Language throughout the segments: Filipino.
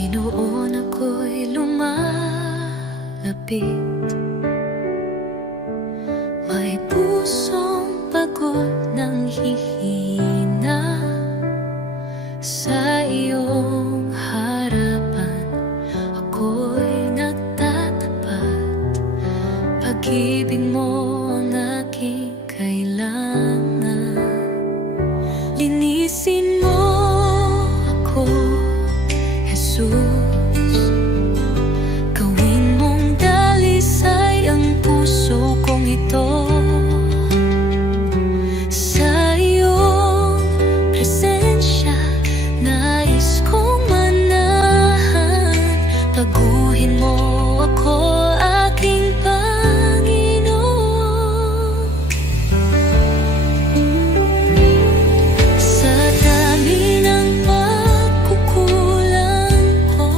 Panginoon, ako'y lumalapit. May pusong pagod ng hihina. Sa iyong harapan ako'y nagtatapat. Pag-ibig mo ang aking kailangan. Linisin mo ako, Jesus. Gawin mong dalisay ang puso kong ito. Sa iyong presensya nais kong manahan. Baguhin mo ako, aking Panginoon. Sa dami ng pagkukulang ko,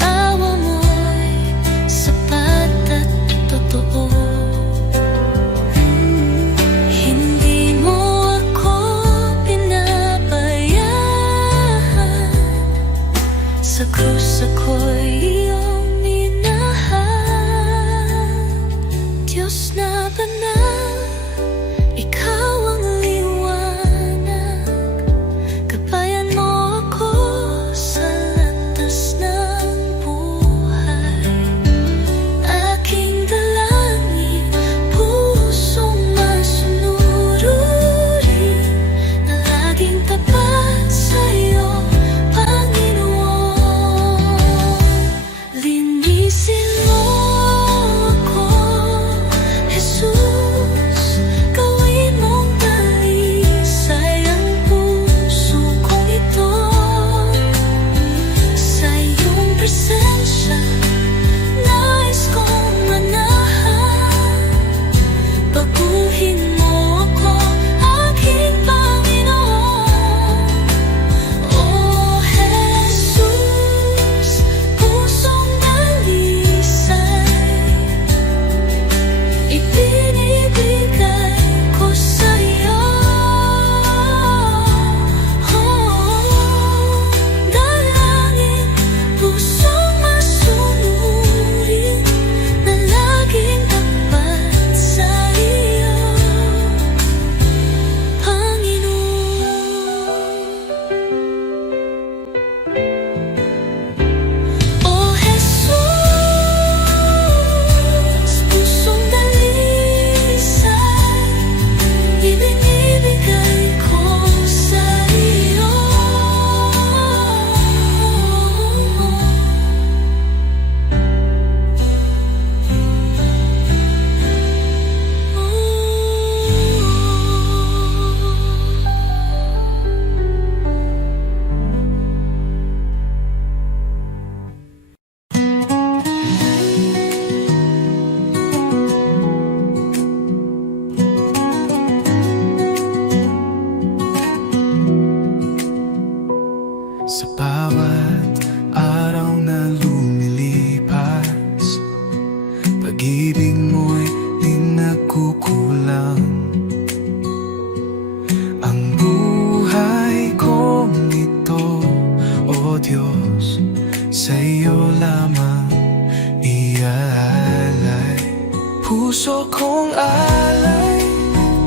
awa mo'y sapat at totoo. Hindi mo ako pinabayaan. Sa krus ako'y iyong minahal. Diyos na banal, ikaw ang liwanag. Gabayan mo ako sa landas ng buhay. Aking dalangin, pusong masunurin, na laging tapat sa'yo, Panginoon. Linisin mo ako, Jesus. Gawin mong dalisay ang puso kong ito. Sa iyong presensya nais kong manahan. Baguhin mo ako, aking Panginoon. Oh Jesus, pusong dalisay ibinibigay ko sa'yo. Dalangin, pusong masunurin, na laging tapat sa iyo, Panginoon. Oh Jesus, pusong dalisay ibinibigay ko sa iyo. Sa bawat araw na lumilipas, pag-ibig mo'y di nagkukulang. Ang buhay kong ito, O Diyos, sa iyo lamang iaalay. Puso kong alay,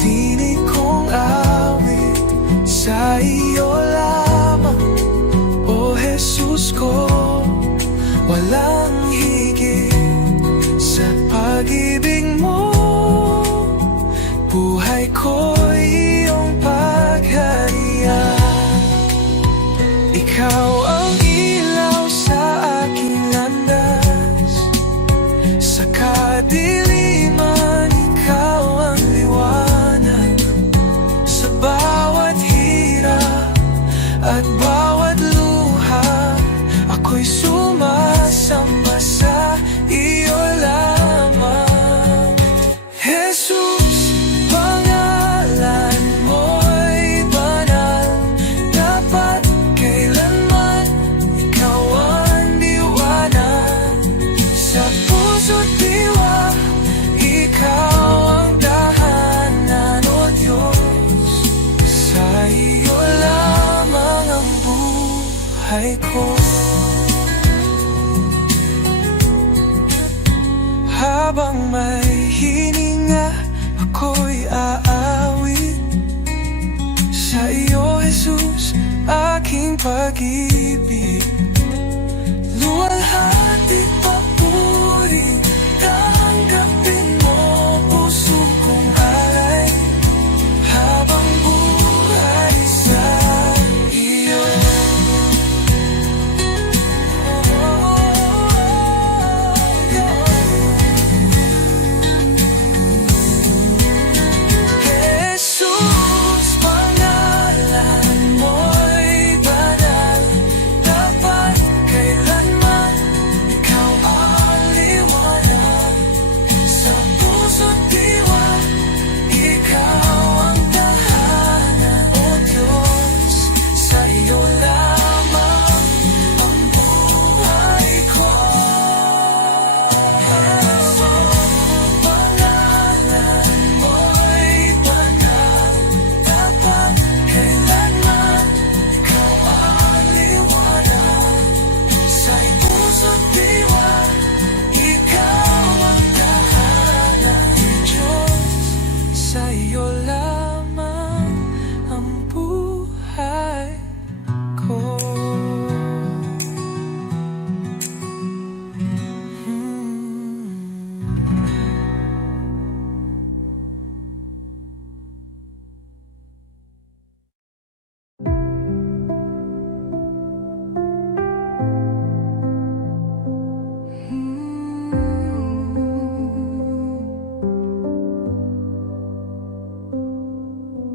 tinig kong awit, sa iyo lamang, O Jesus ko. Walang higit sa pag-ibig mo. Buhay ko'y iyong pagharian. Ikaw ang ilaw sa aking landas. Sa kadiliman, ikaw ang liwanag. Sa bawat hirap at bawat luha, ako'y sumasamba sa iyo lamang. Jesus, pangalan buhay ko. Habang may hininga, ako'y aawit sa iyo, Jesus, aking pag-ibig. Luwalhati papuri, tanggapin mo puso kong alay, habang buhay sa iyo. Jesus, pangalan mo'y banal, dapat kailanman ikaw ang liwanag sa puso't diwa. Ikaw ang tahanan, O Diyos, sa iyo lamang ang buhay ko. Pangalan mo'y banal, dapat kailanman ikaw ang liwanag sa puso't diwa. Ikaw ang tahanan, O Diyos, sa iyo lamang ang buhay ko.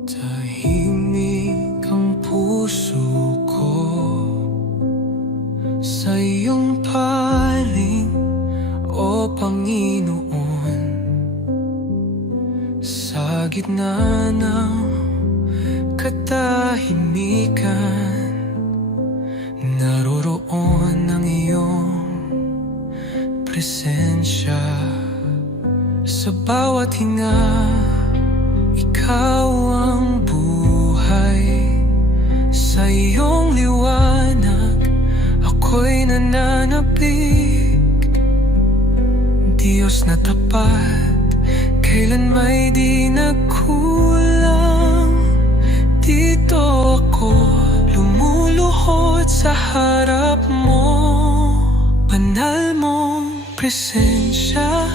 Tahimik ang puso ko sa iyong paling, O Panginoon. Sa gitna ng katahimikan, naroroon ang iyong presensya. Sa bawat hinga, ikaw ang buhay. Sa iyong liwanag, ako'y nananapig. Diyos na tapat, kailan may di nagkulang. Dito ako lumuluhod sa harap mo. Banal mong presensya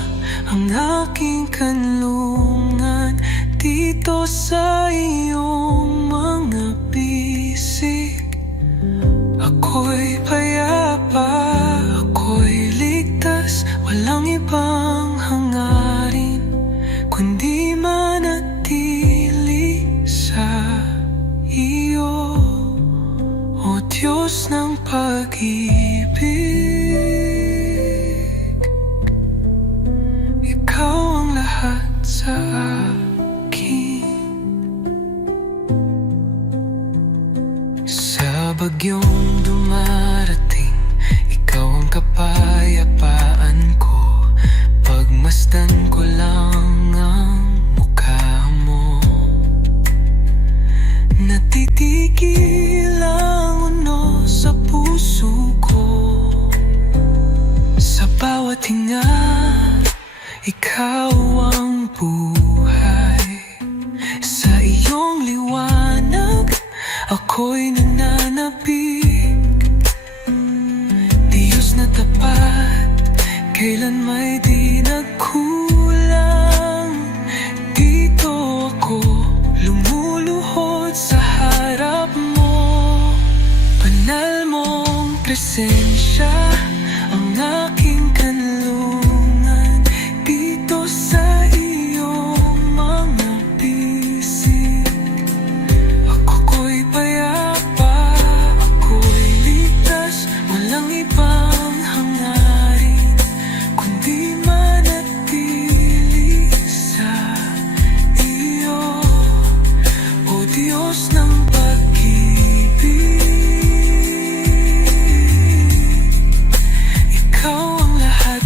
ang aking kanlungan. Dito sa iyong mga bisig, ako'y payapa, ako'y ligtas. Walang ibang hangarin kundi manatili sa iyo, O Diyos ng pag-ibig. Ikaw ang lahat sa akin. Sa bagyong dumarating, ikaw ang kapayapaan ko. Pagmasdan ko lang ang mukha mo. Natitigil ang uno sa puso ko. Sa bawat hinga, ikaw ang buhay. Sa iyong liwanag, ako'y nananapig. Diyos na tapat, kailan may di nagkulang. Dito ako lumuluhod sa harap mo. Banal mong presensya ang aking kanlungan. Dito sa iyong mga bisig, ako'y payapa, ako'y ligtas. Walang ibang hangarin kundi manatili sa iyo, O Diyos ng pag-ibig. Ikaw ang lahat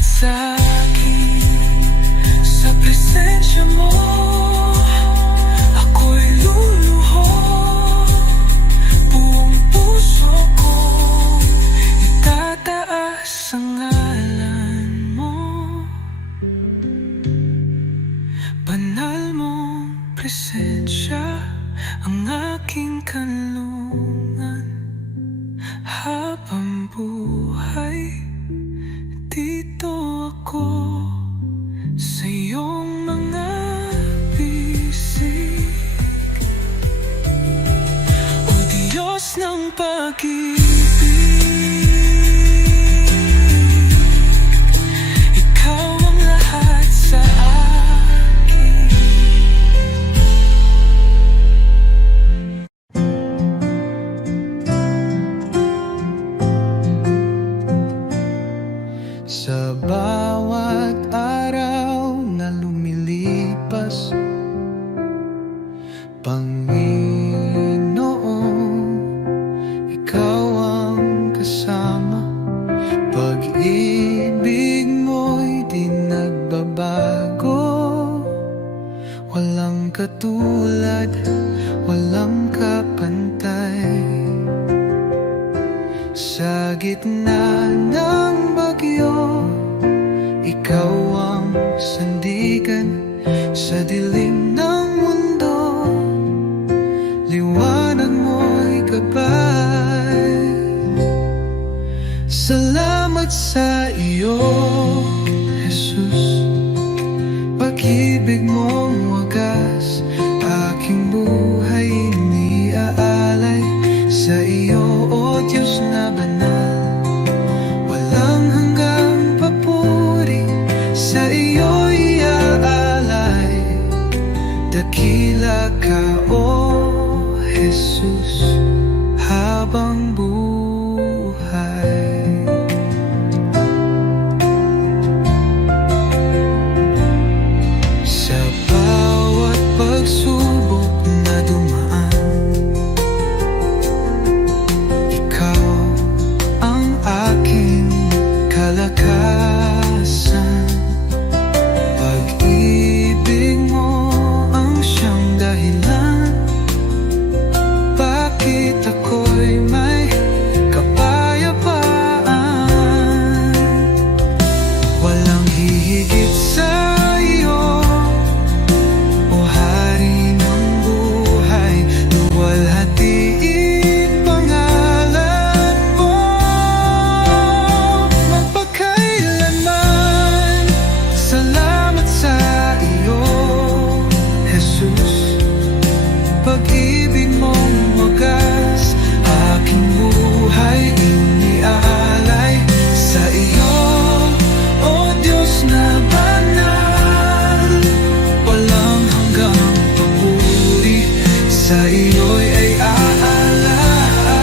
ang buhay, dito ako sa iyong mga bisig. O Diyos ng pag-ibig, Ikaw ang lahat sa akin. Sa bawat araw na lumilipas, Panginoon, Ikaw ang kasama. Pag-ibig mo'y di nagbabago, walang katulad, walang kapantay. Sa gitna ng bagyo, Ikaw ang sandigan. Sa dilim ng mundo, liwanag mo'y gabay. Salamat sa iyo, Jesus. Pag-ibig mong wagas, aking buhay iniaalay sa iyo, O Diyos na banal. Walang hanggang papuri, sa iyo iaalay. Dakila ka, O Jesus, habang buhay. Sa bawat pagsubok na dumaan, Ikaw ang aking kalakasan. Pag-ibig mo ang siyang dahilan, bakit ako'y may kapayapaan. Walang hihigit sa iyo, O Hari ng buhay. Luwalhatiin pangalan mo magpakailanman. Salamat sa iyo, Jesus. Pag-ibig mong wagas, aking buhay iniaalay sa iyo, O Diyos na banal. Walang hanggang papuri, sa iyo'y ay aalay.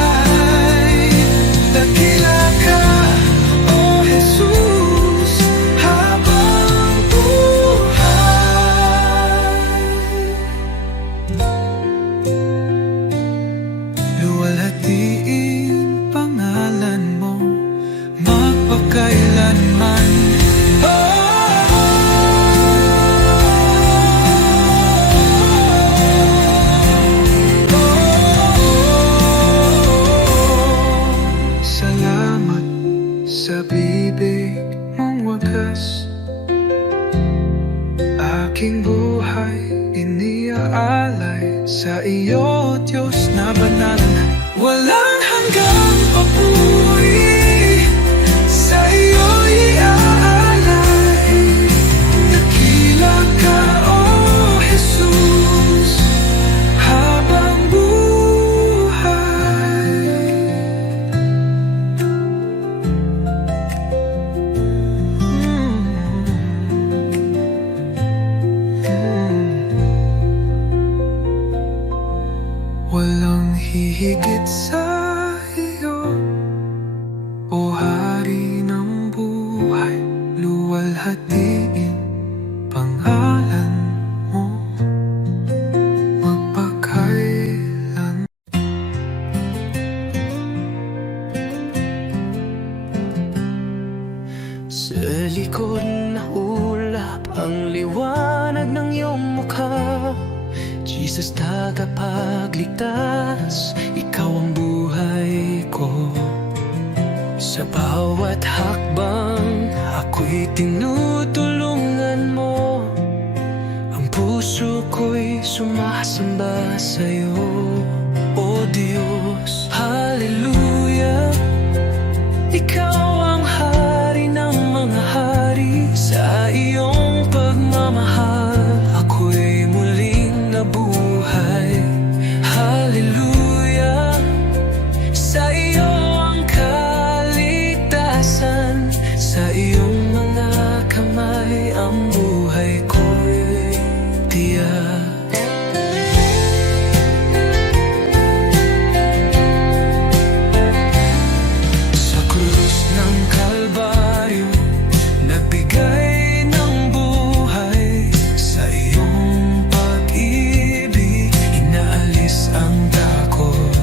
Dakila ka, O Jesus, habang buhay. Luwalhatiin pangalan mo magpakailanman. Salamat sa bibig mong wagas, aking buhay iniaalay sa iyo, Diyos na banal. Walang hanggang papuri, sa iyo iaalay. Dakila ka, O Jesus, habang buhay. Walang hihigit sa iyo, O Hari ng buhay. Luwalhatiin pangalan mo magpakailan. Sa likod na ulap ang liwanag ng iyong mukha, Jesus tagapagligtas, ikaw ang buhay ko. Sa bawat hakbang, ako'y tinutulungan mo. Ang puso ko'y sumasamba sa'yo, O Diyos. Hallelujah, taasan. Sa iyong mga kamay ang buhay ko'y tiyak. Sa krus ng Kalbaryo, nagbigay ng buhay. Sa iyong pag-ibig, inaalis ang takot.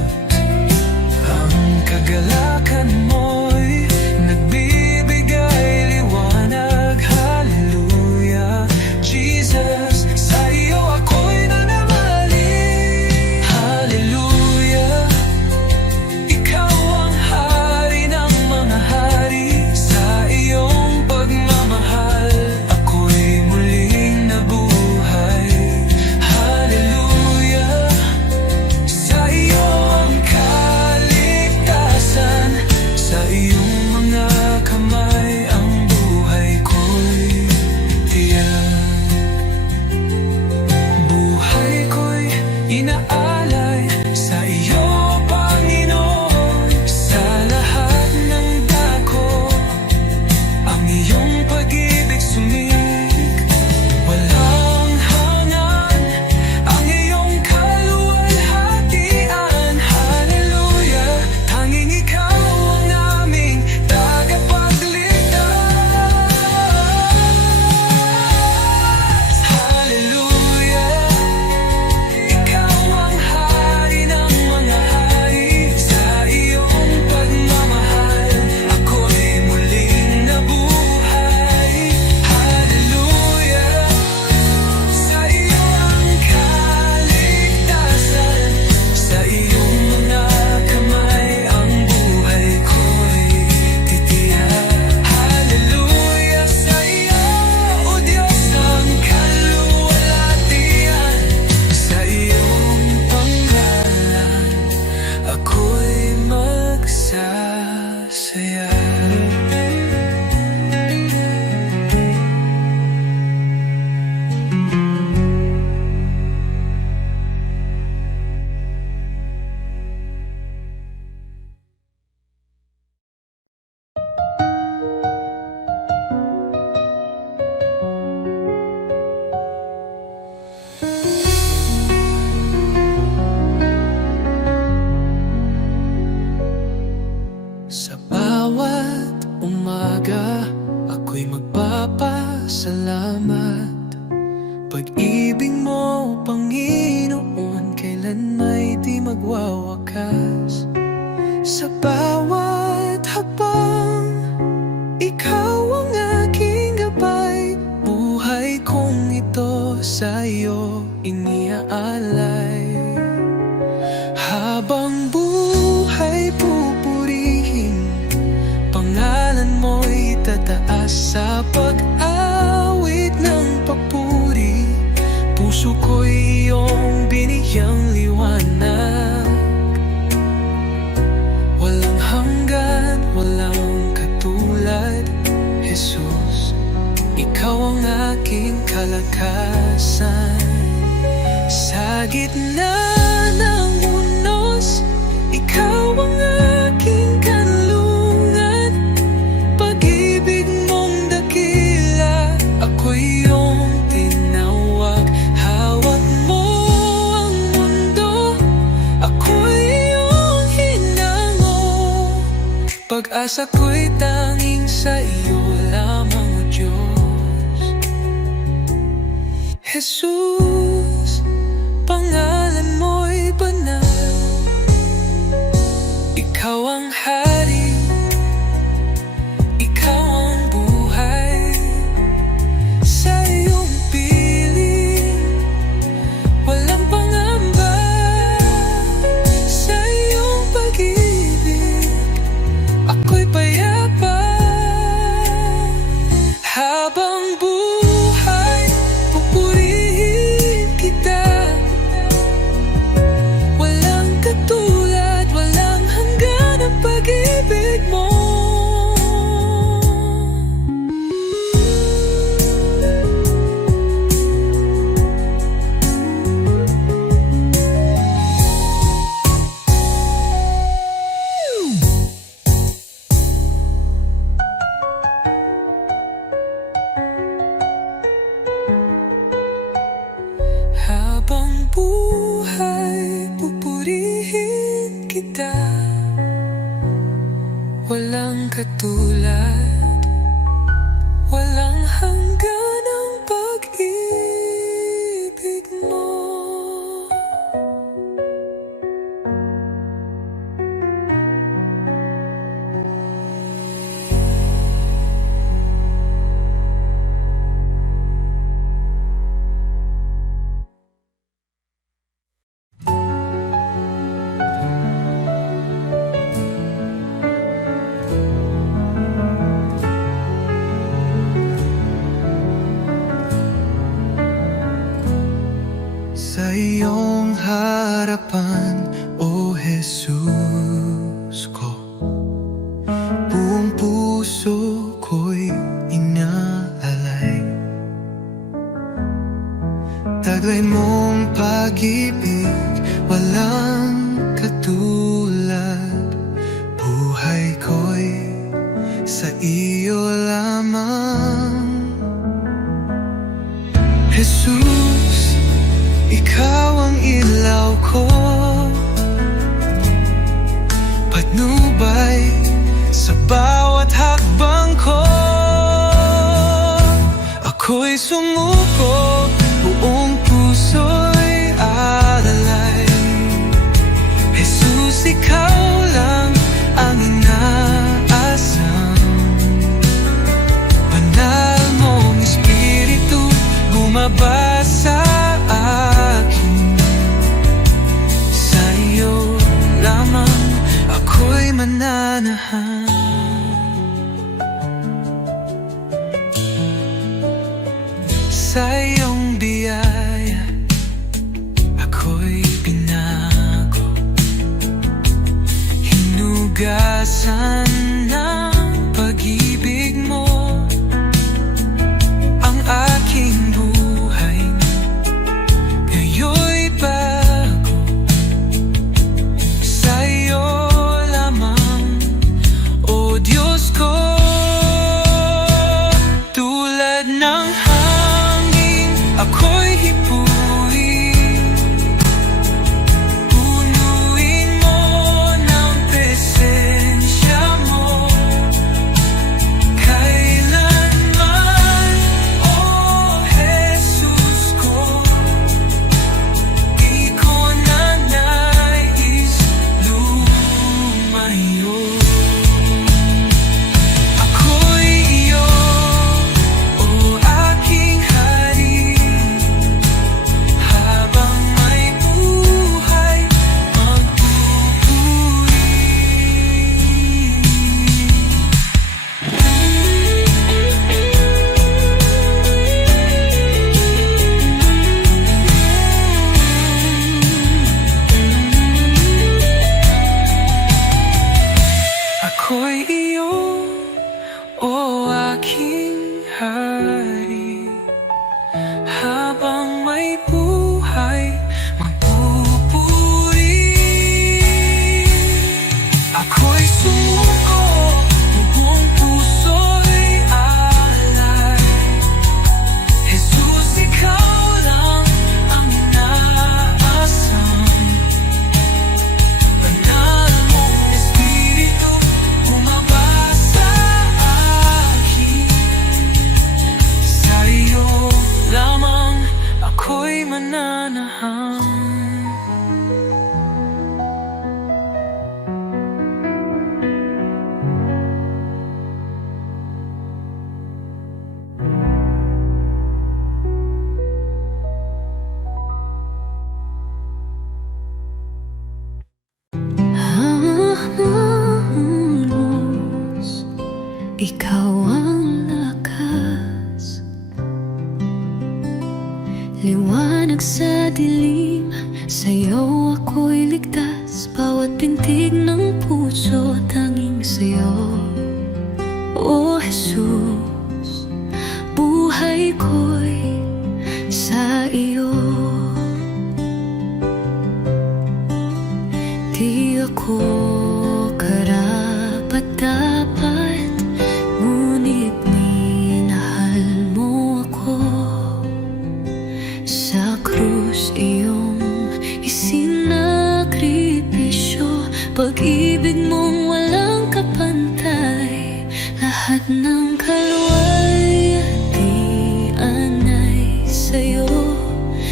Ang kagalakan mo'y nagbibigay liwanag. Hallelujah, Jesus, sa iyo ako'y nananalig. Hallelujah, ikaw ang hari ng mga hari. Sa iyong pagmamahal, ako'y muling nabuhay. Hallelujah, sa iyo ang kaligtasan. Sa iyong mga kamay ang buhay ko'y tiyak. Buhay ko'y inaalay sa iyo, Panginoon. Sa lahat ng dako, ang iyong pag-ibig sumig. Walang hangan ang iyong kaluwalhatian. Hallelujah, tanging ikaw ang aming tagapagligtas. Hallelujah, ikaw ang hari ng mga hari. Sa iyong pagmamahal, ako'y muling nabuhay. Hallelujah, sa iyo ang kaligtasan. Sa iyong mga kamay ang buhay ko'y titiyak. Hallelujah, sa iyo, O Diyos ng kaluwalhatian. Sa iyong panggalan, ako'y magsasaya. Sa bawat umaga, ako'y magpapasalamat. Pag-ibig mo, Panginoon, kailan may di magwawakas. Sa bawat hakbang, ikaw ang aking gabay. Buhay kong ito sa iyo iniaalay. Habang buhay pupurihin, pangalan mo'y tataas. Sa pag-awit ng papuri, puso ko'y iyong biniyang liwanag. Walang hanggan, walang katulad, Jesus, ikaw ang aking kalakasan. Sa gitna ng unos, ikaw ang aking kanlungan. Pag-ibig mong dakila, ako'y iyong tinawag. Hawak mo ang mundo, ako'y iyong hinango. Pag-asa ko'y tanging sa iyo lamang, O Diyos. Jesus, pangalan mo'y banal. Ikaw ang hari, ikaw ang buhay. Sa iyong piling, walang pangamba. Sa iyong pag-ibig, ako'y payapa. Habang buhay, pupurihin kita. Walang katulad, walang hanggan ang pag-ibig mo. katulad. Walang hanggan ang pag-ibig mo. Sa iyong harapan, O Jesus ko, buong puso ko'y inaalay. Taglay mong pag-ibig, walang katulad. Buhay ko'y sa iyo lamang. Jesus, ikaw ang ilaw ko, patnubay sa bawat hakbang ko. Ako'y sumuko, buong puso'y alalay. Jesus, ikaw lang ang inaasam. Banal mong Espiritu bumaba sa akin. Sa iyo lamang ako'y mananahan. Sa iyong biyaya ako'y binago, hinugasan ng pag-ibig mo ang aking buhay. Ngayon'y bago, sa iyo lamang, O Diyos ko. Tulad ng hangin, ako'y hipuin. Punuin mo ng presensya mo kailanman, O Jesus ko. Di ko na nais lumayo. Ako'y iyo, O aking hari. Habang may buhay, magpupuri. Ako'y iyo, O aking hari. Habang may buhay, magpupuri. Ako'y sumuko, buong puso'y alay. Jesus, ikaw lang ang inaasam. Banal mong Espiritu bumaba sa akin. Sa iyo lamang ako'y mananahan. Ikaw ang lakas, liwanag sa dilim. Sa'yo ako'y ligtas, bawat pintig ng puso tanging sa'yo. O Jesus, buhay ko'y sa iyo. Di ako karapat-dapat, ngunit minahal mo ako. Sa krus iyong isinakripisyo, pag-ibig mong walang kapantay. Lahat ng kaluwalhatian ay sa'yo.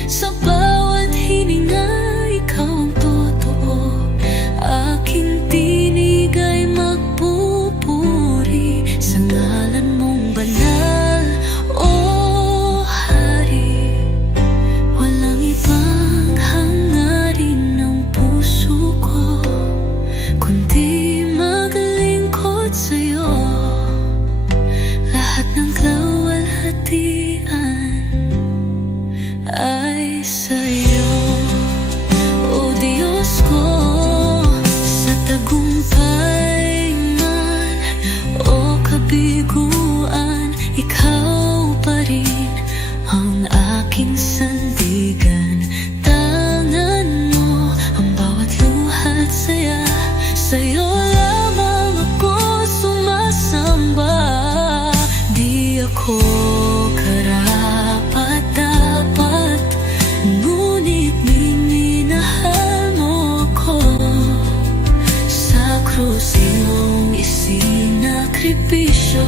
Sa bawat hininga, ikaw ang totoo. Aking tinig ay magpupuri sa ngalan mong banal, O Hari. Walang ibang hangarin ng puso ko kundi maglingkod sa'yo. Lahat ng kaluwalhatian ay sa'yo, O Diyos ko. Sa tagumpay man o kabiguan, ikaw pa rin ang aking sandigan. Tangan mo ang bawat luha at saya, sa'yo lamang ako sumasamba. Di ako karapat-dapat, ngunit minahal mo ako. Sa krus iyong isinakripisyo,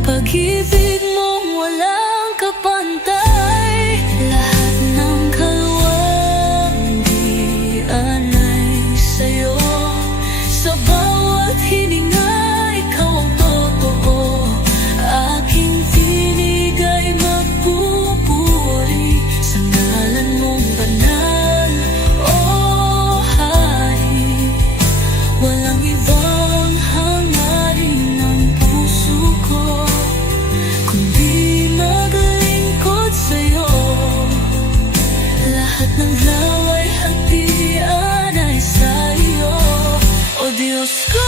pag-ibig mong walang kapantay. Lahat ng kaluwalhatian ay sa'yo. Sa bawat hininga, ikaw ang totoo. Aking tinig ay magpupuri sa ngalan mong banal, O Hari. Walang ibang hangarin ng puso ko kundi maglingkod sa'yo. Lahat ng kaluwalhatian ay sa'yo, O Diyos ko.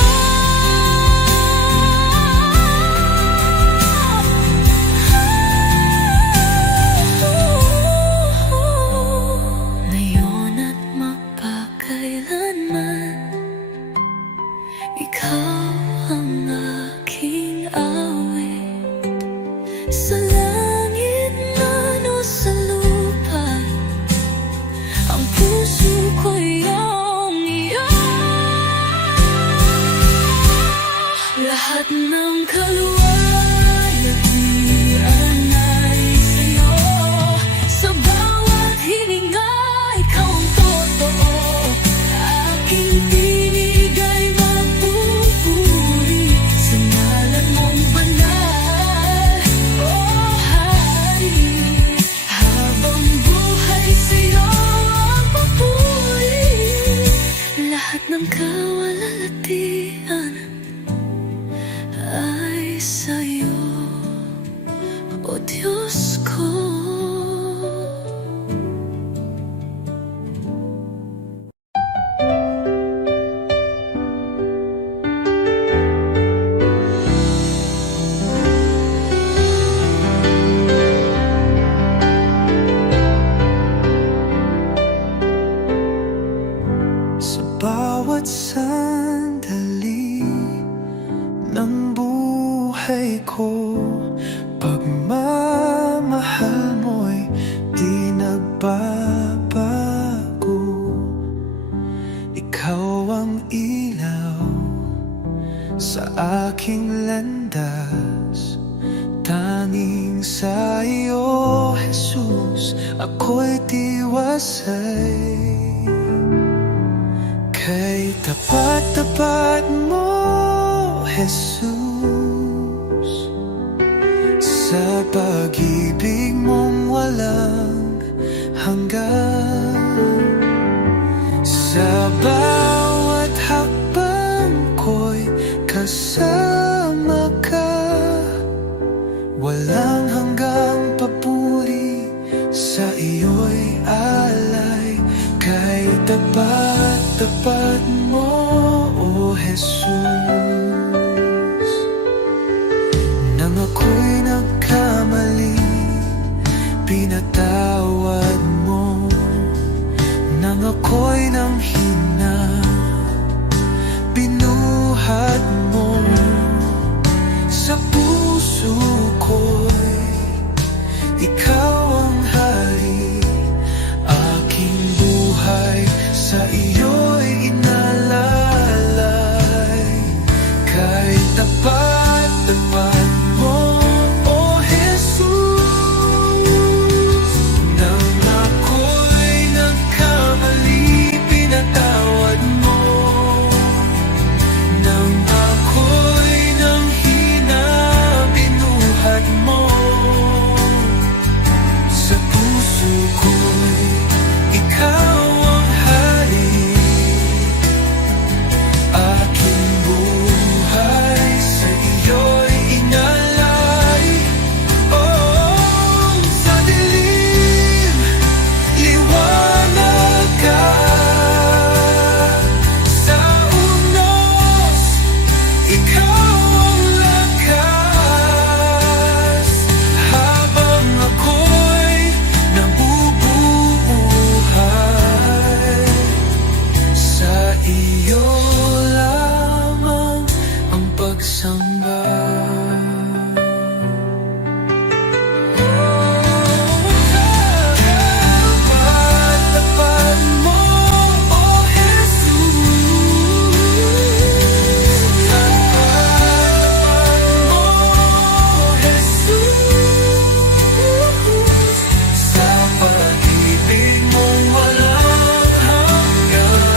Ngayon at magpakailanman, ikaw ang aking awit. Sa langit man o sa lupa, ang puso ko iyong iyo. Lahat ng kaluwalhatian ay sa'yo. Sa bawat hininga, ikaw ang totoo. Aking tinig ay magpupuri sa ngalan mong banal, O Hari. Habang buhay sa'yo ang papuri. Lahat ng kaluwalhatian ay sa'yo, O Diyos ko. Sa bawat sandali ng buhay ko, pagmamahal mo'y di nagbabago. Ikaw ang ilaw sa aking landas, tanging sa iyo, Jesus, ako'y tiwasay. Kay tapat-tapat mo, Jesus, sa pag-ibig mong walang hanggan. Sa bawat hakbang ko'y kasama ka, walang hanggang papuri, sa iyo'y alay. Kay tapat-tapat mo, O Jesus. Nang ako'y nagkamali, pinatawad mo. Nang ako'y nanghina, binuhat mo. Sa puso ko'y ikaw ang hari, aking buhay sa iyo'y inalalay. Kahit tapat tapat mo, O Jesus. Nang ako'y nagkamali, pinatawad mo. Nang ako'y nanghina, binuhat mo. Sa puso ko'y ikaw ang hari. Aking buhay sa iyo'y inalay. Oh, sa dilim, liwanag ka. Sa unos, ikaw ang lakas. Habang ako'y nabubuhay, sa iyo lamang ang pagsamba. Tapat mo, O Jesus. Tapat mo, O Jesus. Sa pag-ibig mong walang hanggan.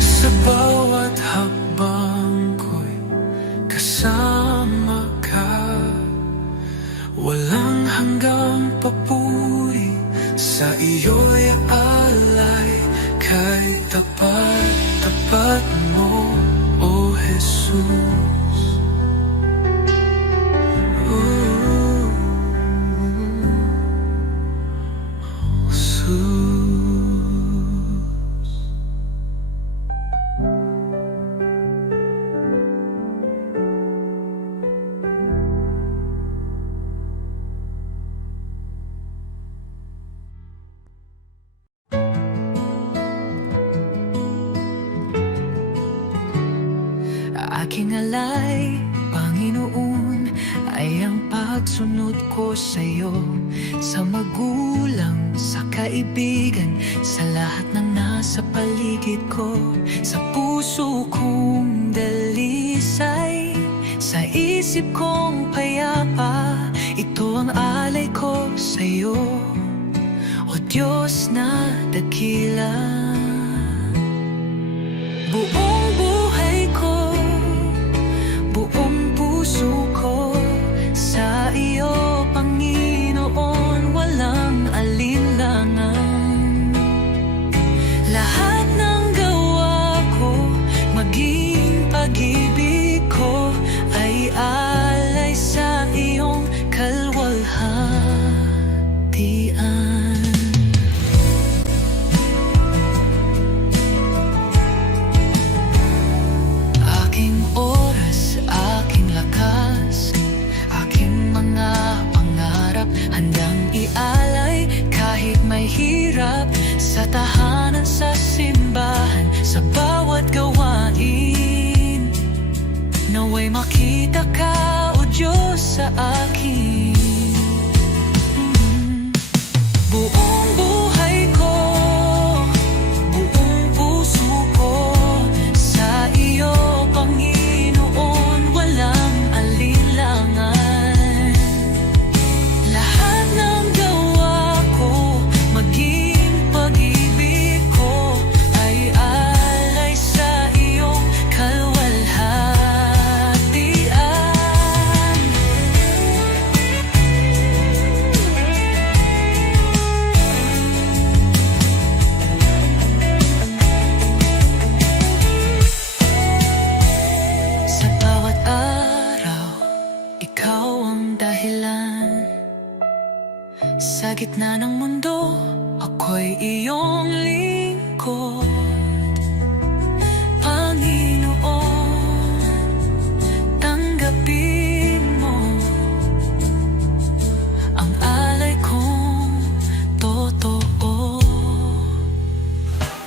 Sa bawat hakbang ko'y kasama ka. Walang hanggang papuri, sa iyo'y alay. Kay tapat mo, O Jesus. Jesus. Aking alay, Panginoon, ay ang pagsunod ko sa'yo. Sa magulang, sa kaibigan, sa lahat ng nasa paligid ko. Sa puso kong dalisay, sa isip kong payapa, ito ang alay ko sa'yo, O Diyos na dakila. Buong buhay ko, buong puso ko, sa iyo, Panginoon, walang alinlangan. Lahat ng gawa ko, maging pag-ibig ko, ay alay sa iyong kalwalhatian. Aking oras, aking lakas, aking mga pangarap, handang ialay kahit may hirap. Sa tahanan, sa simbahan, sa bawat gawain, naway makita ka, O Diyos, sa akin. Buong buhay ko, buong puso ko, sa iyo, Panginoon, walang alinlangan. Lahat ng gawa ko, maging pag-ibig ko, ay alay sa iyong kalwalhatian. Sa bawat araw, ikaw ang dahilan. Sa gitna ng mundo, ako'y iyong lingkod. Panginoon, tanggapin mo ang alay kong totoo.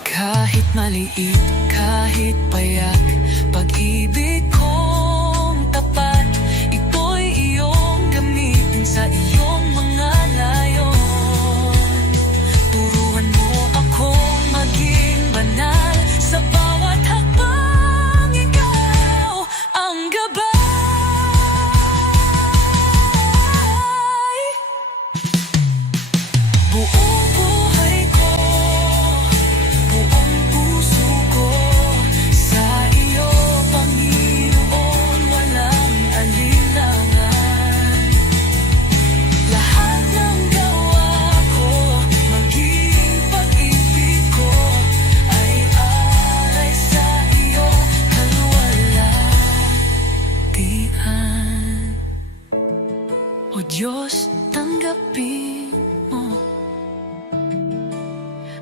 Kahit maliit, kahit payak, pag-ibig kong tapat, ito'y iyong gamitin sa iyong mga layon. Turuan mo akong maging banal, sa bawat hakbang ikaw Diyos, tanggapin mo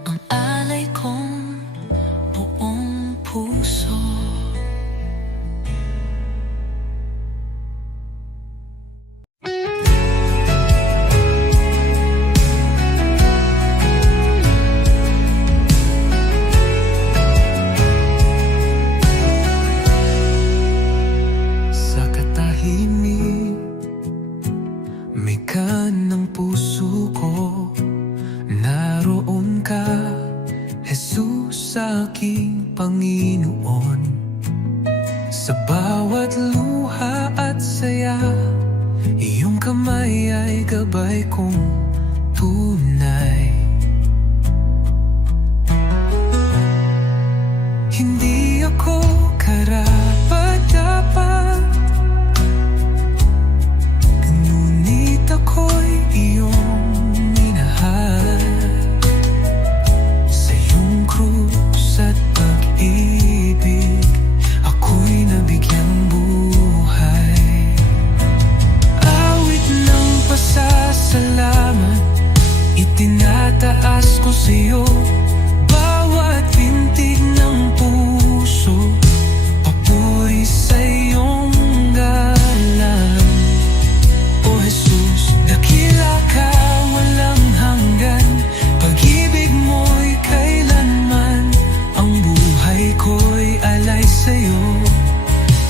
ang alay kong buong puso. Sa katahimik, may ng puso ko, naroon ka, Jesus, aking Panginoon. Sa bawat luha at saya, iyong kamay ay gabay kong tunay. Hindi ako karapat-dapat, ngunit ako'y iyong minahal. Sa iyong krus at pag-ibig, ako'y nabigyang buhay. Awit ng pasasalamat, itinataas ko sa iyo. Bawat pintig ng puso, papuri sa iyong galang. O Jesus, dakila ka, walang hanggan. Pag-ibig mo'y kailanman, ang buhay ko'y alay sa'yo.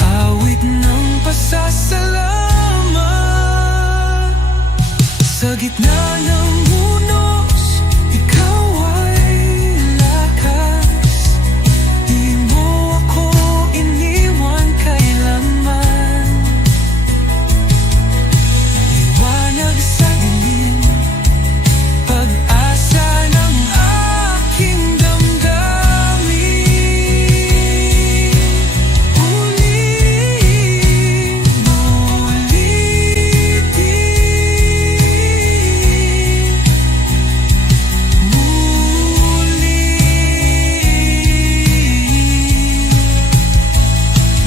Awit ng pasasalamat, sa gitna ng unos, ikaw ay lakas. Di mo ako iniwan kailanman. Liwanag sa dilim, pag-asa ng aking damdamin.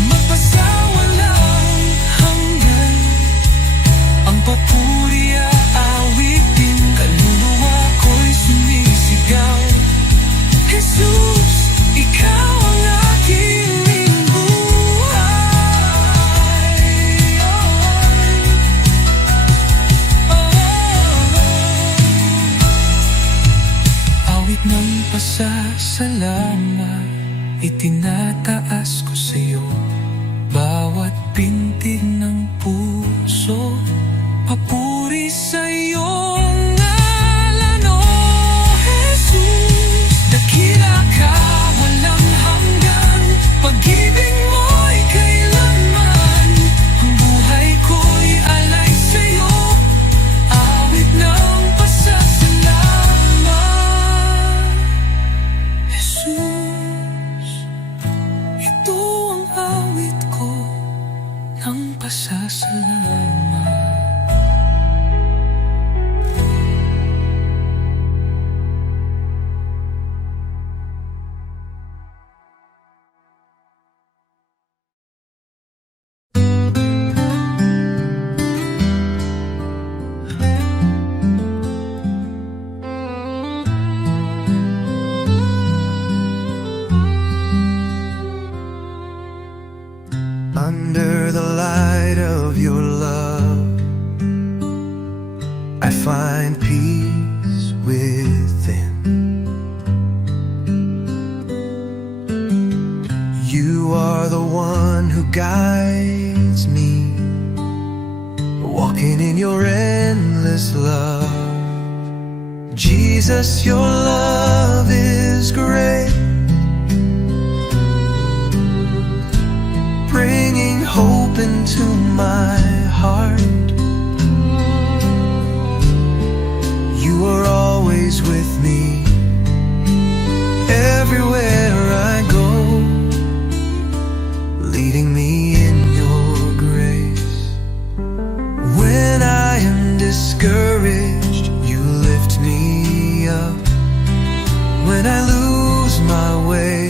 Magpasawalang hanggan, ang papuri aawitin. Kaluluwa ko'y sumisigaw, Jesus, ikaw ang aking buhay. Awit ng pasasalamat, itinataas ko sa iyo. Bawat pintig ng puso, papuri sa iyong ngalan. O Jesus, dakila ka, walang hanggan. Pag-ibig mo'y kailanman, ang buhay ko'y alay sa iyo. Awit ng pasasalamat, Jesus, ito ang awit ko ng pasasalamat. Under the light of your love, I find peace within. You are the one who guides me, walking in your endless love. Jesus, your love is great, bringing hope into my heart. You are always with me, everywhere I go, leading me in your grace. When I am discouraged, you lift me up. When I lose my way,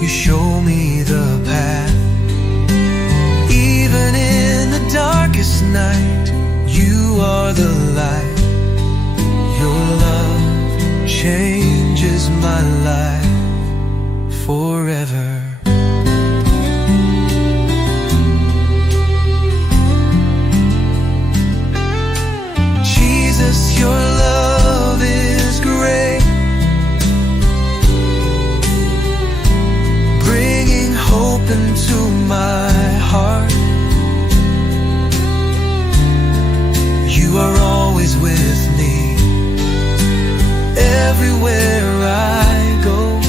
you show me the path. Even in the darkest night, life. Your love changes my life forever. Jesus, your love is great, bringing hope into my heart. You are always with me, everywhere I go,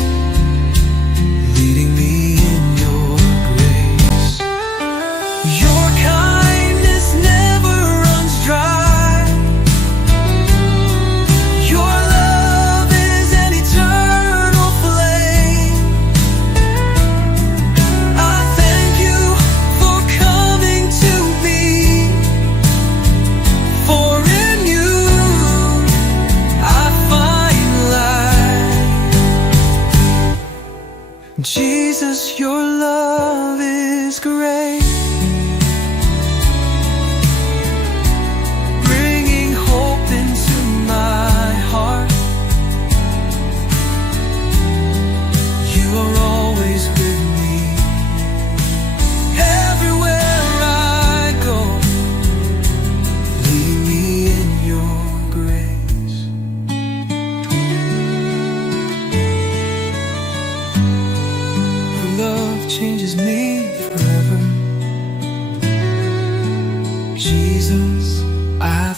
leading me in your grace. Your kindness never runs dry. Your love is an eternal flame. I thank you for coming to me, for in you I find life. Jesus, your love is great, bringing hope into my heart. You are always with me, everywhere I go, leading me in your grace. Your love changes me forever. Jesus, I